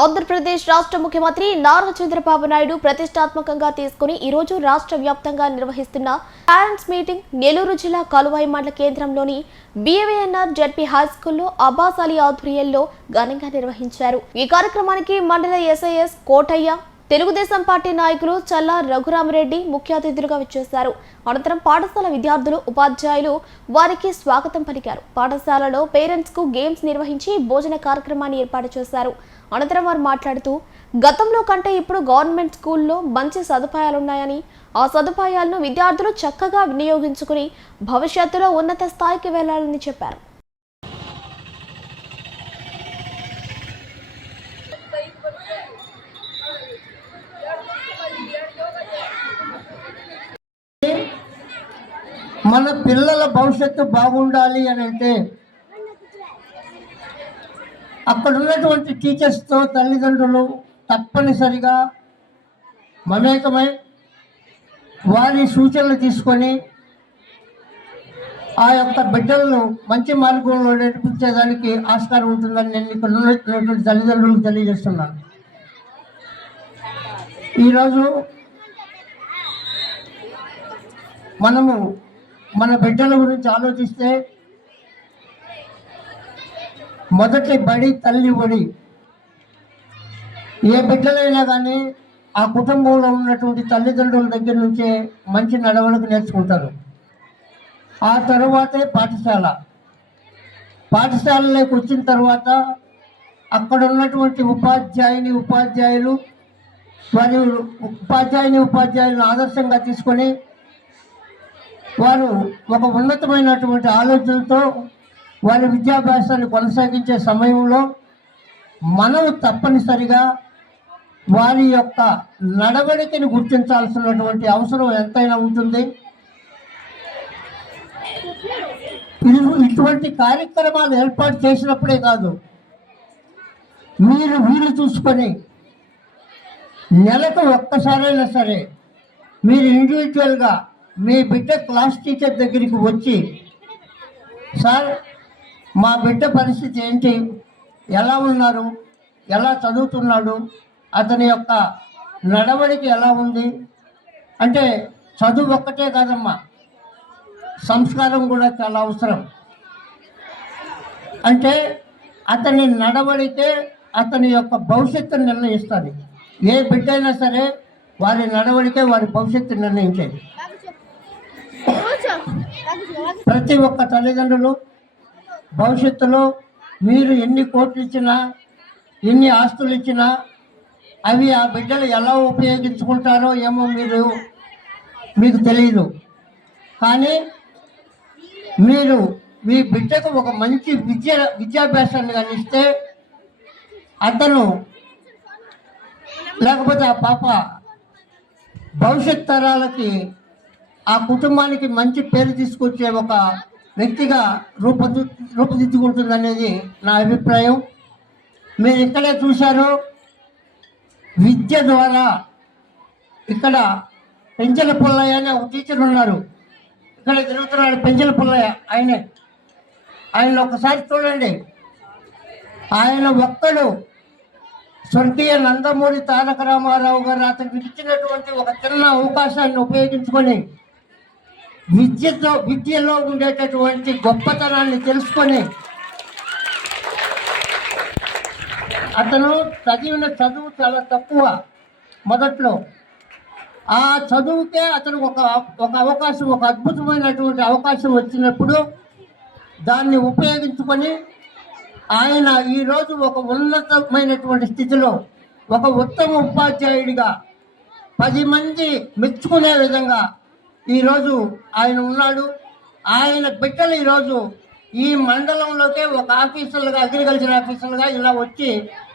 ఆంధ్రప్రదేశ్ రాష్ట్ర ముఖ్యమంత్రి నారా చంద్రబాబు నాయుడు ప్రతిష్టాత్మకంగా తీసుకుని ఈరోజు రాష్ట్ర వ్యాప్తంగా నిర్వహిస్తున్న పేరెంట్స్ మీటింగ్ నెల్లూరు జిల్లా కలువాయి మండల కేంద్రంలోని బిఏవిఎన్ఆర్ జడ్పీ హై స్కూల్లో అబ్బాస్ అలీ ఆధ్వర్యంలో ఘనంగా నిర్వహించారు. ఈ కార్యక్రమానికి మండల ఎస్ఐఎస్ కోటయ్య తెలుగుదేశం పార్టీ నాయకులు చల్లా రఘురామరెడ్డి ముఖ్య అతిథులుగా విచ్చేశారు. అనంతరం పాఠశాల విద్యార్థులు ఉపాధ్యాయులు వారికి స్వాగతం పలికారు. పాఠశాలలో పేరెంట్స్కు గేమ్స్ నిర్వహించి భోజన కార్యక్రమాన్ని ఏర్పాటు చేశారు. అనంతరం వారు మాట్లాడుతూ గతంలో కంటే ఇప్పుడు గవర్నమెంట్ స్కూల్లో మంచి సదుపాయాలున్నాయని ఆ సదుపాయాలను విద్యార్థులు చక్కగా వినియోగించుకుని భవిష్యత్తులో ఉన్నత స్థాయికి వెళ్ళాలని చెప్పారు. మన పిల్లల భవిష్యత్తు బాగుండాలి అని అంటే అక్కడ ఉన్నటువంటి టీచర్స్తో తల్లిదండ్రులు తప్పనిసరిగా మమేకమై వారి సూచనలు తీసుకొని ఆ యొక్క బిడ్డలను మంచి మార్గంలో నడిపించేదానికి ఆస్కారం ఉంటుందని నేను ఇక్కడ ఉన్నటువంటి తల్లిదండ్రులకు తెలియజేస్తున్నాను. ఈరోజు మనము మన బిడ్డల గురించి ఆలోచిస్తే మొదటి బడి తల్లి ఒడి. ఏ బిడ్డలైనా కానీ ఆ కుటుంబంలో ఉన్నటువంటి తల్లిదండ్రుల దగ్గర నుంచే మంచి నడవడిక నేర్చుకుంటారు. ఆ తరువాతే పాఠశాల. పాఠశాలలోకి వచ్చిన తర్వాత అక్కడ ఉన్నటువంటి ఉపాధ్యాయుని ఉపాధ్యాయులు వారి ఉపాధ్యాయుని ఉపాధ్యాయులను ఆదర్శంగా తీసుకొని వారు ఒక ఉన్నతమైనటువంటి ఆలోచనతో వారి విద్యాభ్యాసాన్ని కొనసాగించే సమయంలో మనం తప్పనిసరిగా వారి యొక్క నడవడికని గుర్తించాల్సినటువంటి అవసరం ఎంతైనా ఉంటుంది. ఇటువంటి కార్యక్రమాలు ఏర్పాటు చేసినప్పుడే కాదు మీరు వీలు చూసుకొని నెలకు ఒక్కసారైనా సరే మీరు ఇండివిజువల్గా మీ బిడ్డ క్లాస్ టీచర్ దగ్గరికి వచ్చి సార్ మా బిడ్డ పరిస్థితి ఏంటి? ఎలా ఉన్నారు? ఎలా చదువుతున్నాడు? అతని యొక్క నడవడిక ఎలా ఉంది? అంటే చదువు ఒక్కటే కాదమ్మా సంస్కారం కూడా చాలా అవసరం. అంటే అతని నడవడికే అతని యొక్క భవిష్యత్తును నిర్ణయిస్తుంది. ఏ బిడ్డ అయినా సరే వారి నడవడికే వారి భవిష్యత్తు నిర్ణయించేది. ప్రతి ఒక్క తల్లిదండ్రులు భవిష్యత్తులో మీరు ఎన్ని కోట్లు ఇచ్చినా ఎన్ని ఆస్తులు ఇచ్చినా అవి ఆ బిడ్డలు ఎలా ఉపయోగించుకుంటారో ఏమో మీరు మీకు తెలియదు కానీ మీరు మీ బిడ్డకు ఒక మంచి విద్య విద్యాభ్యాసాన్ని కానీ అతను లేకపోతే ఆ పాప భవిష్యత్ తరాలకి ఆ కుటుంబానికి మంచి పేరు తీసుకొచ్చే ఒక వ్యక్తిగా రూపొంది రూపుదిద్దుకుంటుంది అనేది నా అభిప్రాయం. మీరు ఇక్కడే చూశారు విద్య ద్వారా ఇక్కడ పెంచల పుల్లయ్య అనే ఒక టీచర్ ఉన్నారు. ఇక్కడ తిరుగుతున్నాడు పెంచల పుల్లయ్య ఆయనే. ఆయన ఒకసారి చూడండి. ఆయన ఒక్కడు స్వర్గీయ నందమూరి తారక రామారావు గారు అతనికి ఇచ్చినటువంటి ఒక చిన్న అవకాశాన్ని ఉపయోగించుకొని విద్యతో విద్యలో ఉండేటటువంటి గొప్పతనాన్ని తెలుసుకొని అతను చదివిన చదువు చాలా తక్కువ. మొదట్లో ఆ చదువుకే అతను ఒక ఒక అవకాశం ఒక అద్భుతమైనటువంటి అవకాశం వచ్చినప్పుడు దాన్ని ఉపయోగించుకొని ఆయన ఈరోజు ఒక ఉన్నతమైనటువంటి స్థితిలో ఒక ఉత్తమ ఉపాధ్యాయుడిగా పది మంది మెచ్చుకునే విధంగా ఈరోజు ఆయన ఉన్నాడు. ఆయన బిడ్డలు ఈరోజు ఈ మండలంలోకే ఒక ఆఫీసర్లుగా అగ్రికల్చర్ ఆఫీసర్లుగా ఇలా వచ్చి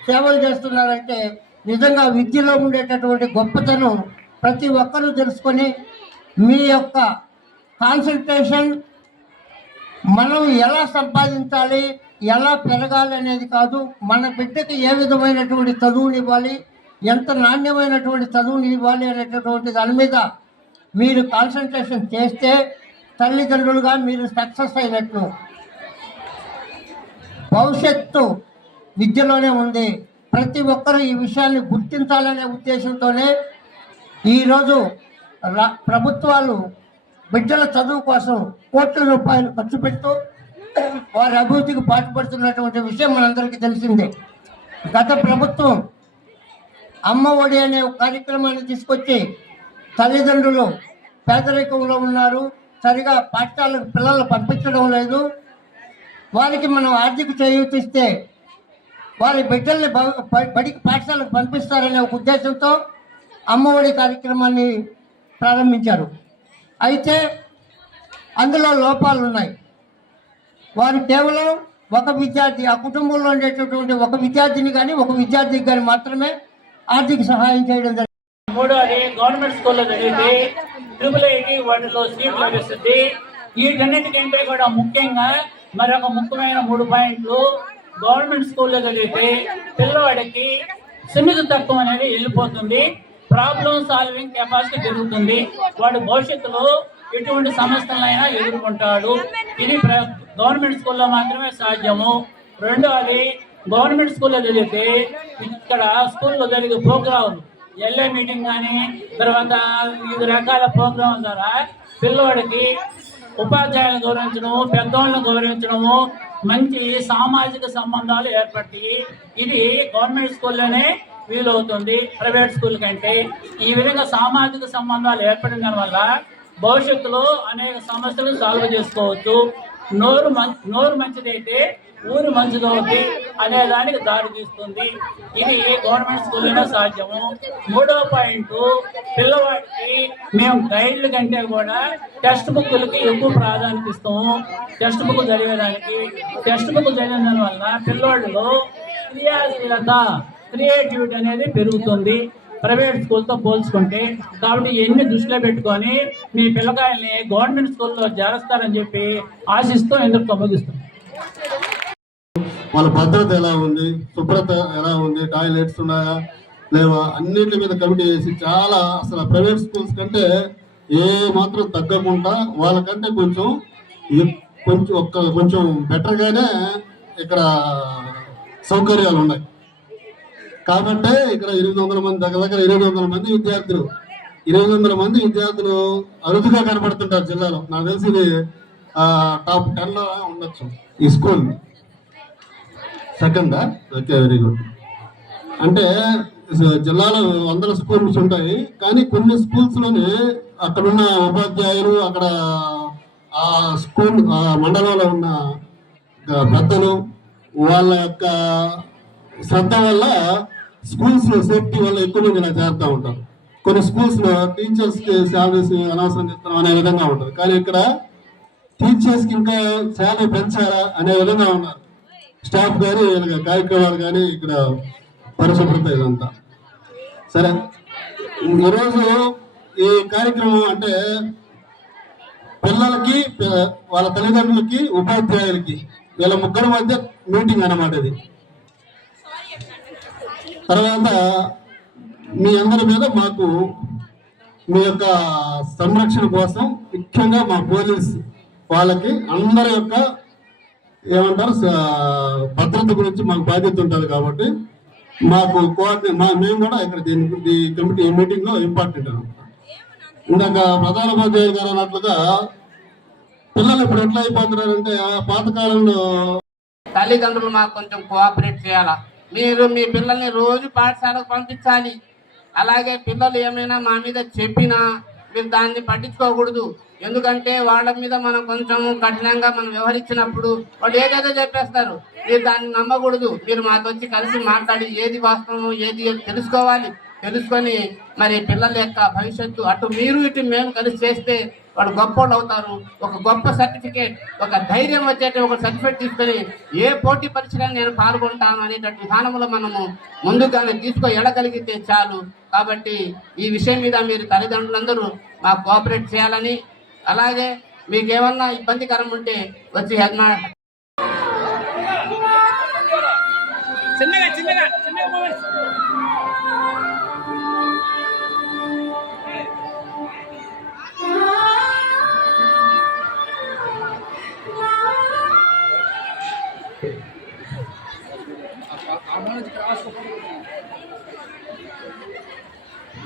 సేవలు చేస్తున్నారంటే నిజంగా విద్యలో ఉండేటటువంటి గొప్పతనం ప్రతి ఒక్కరూ తెలుసుకొని మీ యొక్క కాన్సన్ట్రేషన్ మనం ఎలా సంపాదించాలి ఎలా పెరగాలి అనేది కాదు మన బిడ్డకి ఏ విధమైనటువంటి చదువుని ఇవ్వాలి ఎంత నాణ్యమైనటువంటి చదువుని ఇవ్వాలి అనేటటువంటి దాని మీద మీరు కాన్సన్ట్రేషన్ చేస్తే తల్లిదండ్రులుగా మీరు సక్సెస్ అయినట్లు. భవిష్యత్తు విద్యలోనే ఉంది. ప్రతి ఒక్కరూ ఈ విషయాన్ని గుర్తించాలనే ఉద్దేశంతోనే ఈరోజు ప్రభుత్వాలు బిడ్డల చదువు కోసం కోట్ల రూపాయలు ఖర్చు పెడుతూ వారి అభివృద్ధికి పాటుపడుతున్నటువంటి విషయం మనందరికీ తెలిసిందే. గత ప్రభుత్వం అమ్మ ఒడి అనే కార్యక్రమాన్ని తీసుకొచ్చి తల్లిదండ్రులు పేదరికంలో ఉన్నారు. సరిగా పాఠశాలకు పిల్లలు పంపించడం లేదు. వారికి మనం ఆర్థిక చేయూతిస్తే వారి బిడ్డల్ని బడికి పాఠశాలకు పంపిస్తారనే ఒక ఉద్దేశంతో అమ్మఒడి కార్యక్రమాన్ని ప్రారంభించారు. అయితే అందులో లోపాలు ఉన్నాయి. వారు కేవలం ఒక విద్యార్థి ఆ కుటుంబంలో ఉండేటటువంటి ఒక విద్యార్థిని కానీ ఒక విద్యార్థికి కానీ మాత్రమే ఆర్థిక సహాయం చేయడం జరిగింది మూడోది గవర్నమెంట్ స్కూల్లో చదివితే ట్రిపుల్ ఐటీ వాటిలో సీట్ లభిస్తుంది. వీటన్నిటికంటే కూడా ముఖ్యంగా మరొక ముఖ్యమైన మూడు పాయింట్లు గవర్నమెంట్ స్కూల్లో చదివితే పిల్లవాడికి సున్నిత తత్వం అనేది వెళ్ళిపోతుంది. ప్రాబ్లం సాల్వింగ్ కెపాసిటీ పెరుగుతుంది. వాడు భవిష్యత్తులో ఎటువంటి సమస్యలైనా ఎదుర్కొంటాడు. ఇది గవర్నమెంట్ స్కూల్లో మాత్రమే సాధ్యము. రెండవది గవర్నమెంట్ స్కూల్లో జరిగితే ఇక్కడ స్కూల్లో జరిగే ప్రోగ్రాం ఎల్ఏ మీటింగ్ కానీ తర్వాత వివిధ రకాల ప్రోగ్రాం ద్వారా పిల్లవాడికి ఉపాధ్యాయులను గౌరవించడము పెద్దవాళ్ళను గౌరవించడము మంచి సామాజిక సంబంధాలు ఏర్పడతాయి ఇది గవర్నమెంట్ స్కూల్లోనే వీలవుతుంది ప్రైవేట్ స్కూల్ కంటే. ఈ విధంగా సామాజిక సంబంధాలు ఏర్పడిన వల్ల భవిష్యత్తులో అనేక సమస్యలు సాల్వ్ చేసుకోవచ్చు. నోరు నోరు మంచిదైతే ఊరు మంచిదవుతుంది అనే దానికి దారి తీస్తుంది. ఇది గవర్నమెంట్ స్కూల్లోనే సాధ్యము. మూడో పాయింట్ పిల్లవాడికి మేము గైడ్ల కంటే కూడా టెక్స్ట్ బుక్లకి ఎక్కువ ప్రాధాన్యత ఇస్తాము. టెక్స్ట్ బుక్ చదివేదానికి. టెక్స్ట్ బుక్ చదివిన దాని వల్ల పిల్లోడిలో క్రియాశీలత క్రియేటివిటీ అనేది పెరుగుతుంది. ప్రైవేట్ స్కూల్తో పోల్చుకుంటే కాబట్టి ఇవన్నీ దృష్టిలో పెట్టుకొని మీ పిల్లకాయల్ని గవర్నమెంట్ స్కూల్లో చేరుస్తారని చెప్పి ఆశిస్తూ ఎందుకు ముగిస్తాం వాళ్ళ భద్రత ఎలా ఉంది? శుభ్రత ఎలా ఉంది? టాయిలెట్స్ ఉన్నాయా? లేవా? అన్నిటి మీద కమిటీ చేసి చాలా అసలు ప్రైవేట్ స్కూల్స్ కంటే ఏ మాత్రం తగ్గకుండా వాళ్ళకంటే కొంచెం కొంచెం ఒక్క కొంచెం బెటర్గానే ఇక్కడ సౌకర్యాలు ఉన్నాయి. కాబట్టి ఇక్కడ ఎనిమిది వందల మంది దగ్గర దగ్గర ఎనిమిది వందల మంది విద్యార్థులు. ఎనిమిది వందల మంది విద్యార్థులు అరుదుగా కనబడుతుంటారు జిల్లాలో. నాకు తెలిసి ఇది టాప్ టెన్లో ఉండొచ్చు ఈ school. Second? Okay very good. అంటే జిల్లాలో వందల స్కూల్స్ ఉంటాయి కానీ కొన్ని స్కూల్స్ అక్కడున్న అక్కడ ఉన్న ఉపాధ్యాయులు అక్కడ ఆ స్కూల్ ఆ మండలంలో ఉన్న పెద్దలు వాళ్ళ యొక్క శ్రద్ధ వల్ల స్కూల్స్లో సేఫ్టీ వల్ల ఎక్కువ మంది ఇలా చేస్తూ ఉంటారు. కొన్ని స్కూల్స్లో టీచర్స్కి శాలరీస్ అనవసరం ఇస్తాం అనే విధంగా ఉంటుంది. కానీ ఇక్కడ టీచర్స్కి ఇంకా శాలరీ పెంచాలా అనే విధంగా ఉన్నారు. స్టాఫ్ కానీ ఇలాగ కార్యక్రమాలు కానీ ఇక్కడ పరిశుభ్రత ఇదంతా. సరే ఈరోజు ఈ కార్యక్రమం అంటే పిల్లలకి వాళ్ళ తల్లిదండ్రులకి ఉపాధ్యాయులకి వీళ్ళ ముగ్గురు మధ్య మీటింగ్ అన్నమాట ఇది. తర్వాత మీ అందరి మీద మాకు మీ యొక్క సంరక్షణ కోసం ముఖ్యంగా మా పోలీస్ వాళ్ళకి అందరి యొక్క ఏమంటారు భద్రత గురించి మాకు బాధ్యత ఉంటుంది కాబట్టి మాకు కోఆర్డినే మా మేము కూడా ఇక్కడ దీని ఈ కమిటీ ఈ మీటింగ్లో ఇంపార్టెంట్ అనమాట ఇందాక ప్రధానోపాధ్యాయులు గారు అన్నట్లుగా పిల్లలు ఇప్పుడు ఎట్లా అయిపోతున్నారంటే పాతకాలంలో తల్లిదండ్రులు మాకు కొంచెం కోఆపరేట్ చేయాలా? మీరు మీ పిల్లల్ని రోజు పాఠశాలకు పంపించాలి. అలాగే పిల్లలు ఏమైనా మా మీద చెప్పినా మీరు దాన్ని పట్టించుకోకూడదు. ఎందుకంటే వాళ్ళ మీద మనం కొంచెం కఠినంగా మనం వ్యవహరించినప్పుడు వాళ్ళు ఏదేదో చెప్పేస్తారు. మీరు దాన్ని నమ్మకూడదు. మీరు మాతో వచ్చి కలిసి మాట్లాడి ఏది వాస్తవం ఏది తెలుసుకోవాలి. తెలుసుకొని మరి పిల్లల యొక్క భవిష్యత్తు అటు మీరు ఇటు మేము కలిసి చేస్తే వాడు గొప్పోళ్ళు అవుతారు. ఒక గొప్ప సర్టిఫికేట్ ఒక ధైర్యం వచ్చేట ఒక సర్టిఫికేట్ తీసుకొని ఏ పోటీ పరీక్షగా నేను పాల్గొంటాను అనేటువంటి విధానంలో మనము ముందుగానే తీసుకో ఎడగలిగితే చాలు. కాబట్టి ఈ విషయం మీద మీరు తల్లిదండ్రులందరూ మాకు కోఆపరేట్ చేయాలని అలాగే మీకేమన్నా ఇబ్బందికరం ఉంటే వచ్చి హెడ్ చిన్నగా చిన్నగా చిన్నగా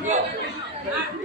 来。